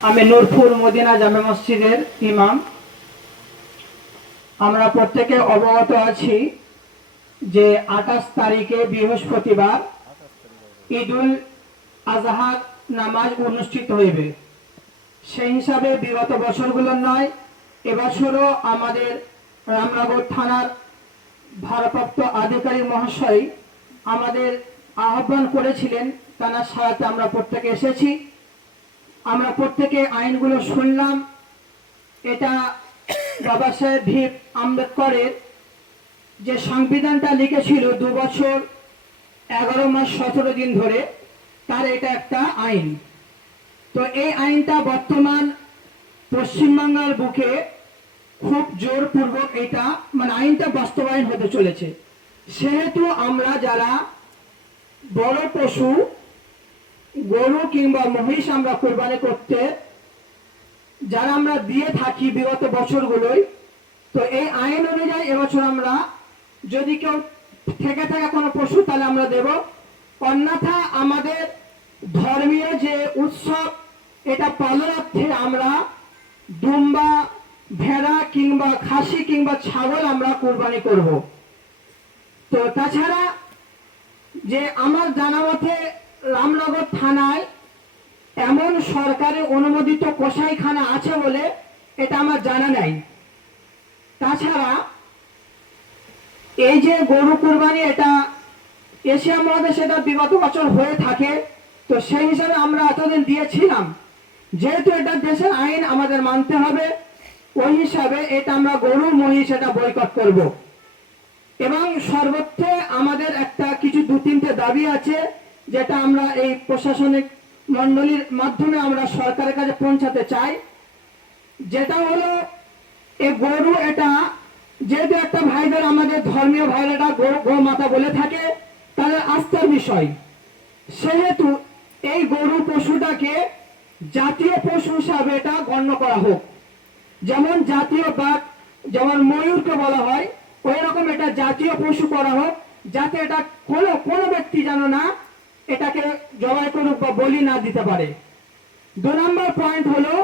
আমি নূরপুর মদিনা জামে মসজিদের ইমাম। আমরা প্রত্যেকে অবগত আছি যে 28 তারিখে বৃহস্পতিবার ঈদুল আজহা নামাজ অনুষ্ঠিত হইবে। সেই হিসাবে বিগত বছরগুলোর নয়, এবছরও আমাদের রামনগর থানার ভারপ্রাপ্ত আধিকারিক মহাশয় আমাদের আহ্বান করেছিলেন, তার সাথে আমরা প্রত্যেকে এসেছি। আমরা প্রত্যেকে আইনগুলো শুনলাম। এটা বাবা সাহেব ভীম আম্বেদকরের যে সংবিধানটা লিখেছিল 2 বছর 11 মাস 17 দিন ধরে, তার এটা একটা আইন। তো এই আইনটা বর্তমান পশ্চিমবাংলার বুকে খুব জোরপূর্বক এটা আইনটা বাস্তবায়ন হতে চলেছে। সেহেতু আমরা যারা বড় পশু গরু কিংবা মহিষ আমরা কোরবানি করতে যারা আমরা দিয়ে থাকি বিগত বছরগুলোই, তো এই আইন অনুযায়ী এবছর আমরা যদি কেউ থেকে থাকে কোনো পশু তাহলে আমরা দেব। অন্যথা আমাদের ধর্মীয় যে উৎসব এটা পালনার্থে আমরা দুম্বা, ভেড়া কিংবা খাসি কিংবা ছাগল আমরা কোরবানি করব। তো তাছাড়া যে আমার জানা মতে রামনগর থানায় এমন সরকারি অনুমোদিত কসাইখানা আছে বলে এটা আমার জানা নাই। তাছাড়া এই যে গরু কুরবানি এটা এশিয়া মহাদেশে এটা বিগত বছর হয়ে থাকে, তো সেই হিসাবে আমরা এতদিন দিয়েছিলাম। যেহেতু এটা দেশের আইন আমাদের মানতে হবে, ওই হিসাবে এটা আমরা গরু মহিষ এটা বয়কট করব। এবং সর্বত্রে আমাদের একটা কিছু 2-3টে দাবি আছে যেটা আমরা এই প্রশাসনিক মন্ডলীর মাধ্যমে আমরা সরকারের কাছে পৌঁছাতে চাই। যেটা হলো এই গরু এটা যেহেতু একটা ভাইদের আমাদের ধর্মীয় ভাইরা গো মাতা বলে থাকে, তাদের আস্থার বিষয়। সেহেতু এই গরু পশুটাকে জাতীয় পশু হিসাবে এটা গণ্য করা হোক। যেমন জাতীয় বাঘ, যেমন ময়ূরকে বলা হয়, ওই রকম এটা জাতীয় পশু করা হোক, যাতে এটা কোনো ব্যক্তি যেন না এটাকে জবাই করুক বা বলি না দিতে পারে। 2 নম্বর পয়েন্ট হলো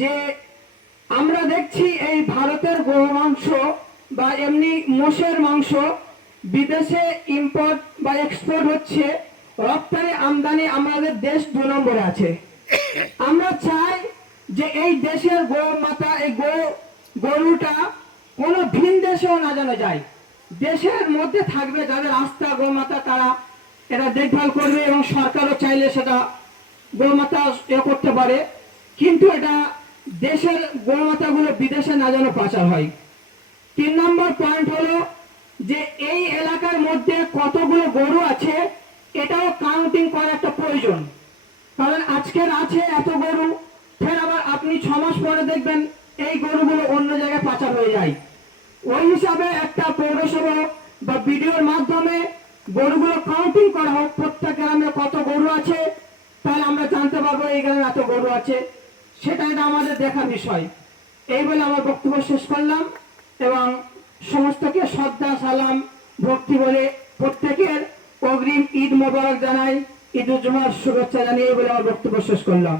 যে আমরা দেখছি এই ভারতের গো মাংস বা এমনি মোষের মাংস বিদেশে ইম্পোর্ট বা এক্সপোর্ট হচ্ছে, রপ্তানি আমদানি আমাদের দেশ 2 নম্বরে আছে। আমরা চাই যে এই দেশের গো মাতা এই গরুটা কোনো ভিন দেশেও না জানা যায়, দেশের মধ্যে থাকবে। যাদের আস্থা গোমাতা তারা এটা দেখভাল করবে এবং সরকারও চাইলে সেটা গোমাতা করতে পারে, কিন্তু এটা দেশের গোমাতাগুলো বিদেশে না যেন পাচার হয়। 3 নম্বর পয়েন্ট হলো যে এই এলাকার মধ্যে কতগুলো গরু আছে এটাও কাউন্টিং করা একটা প্রয়োজন। কারণ আজকের আছে এত গরু, ফের আবার আপনি 6 মাস পরে দেখবেন এই গরুগুলো অন্য জায়গায় পাচার হয়ে যায়। ওই হিসাবে একটা পৌরসভা বা বিডিওর মাধ্যমে গরুগুলো কাউন্টিং করা হোক, প্রত্যেক গ্রামে কত গরু আছে, তাহলে আমরা জানতে পারবো এই গ্রামে এত গরু আছে। সেটা এটা আমাদের দেখার বিষয়। এই বলে আমার বক্তব্য শেষ করলাম এবং সমস্তকে শ্রদ্ধা সালাম ভক্তি বলে প্রত্যেকের অগ্রিম ঈদ মোবারক জানাই, ঈদ উল জুমার শুভেচ্ছা জানিয়ে এই বলে আমার বক্তব্য শেষ করলাম।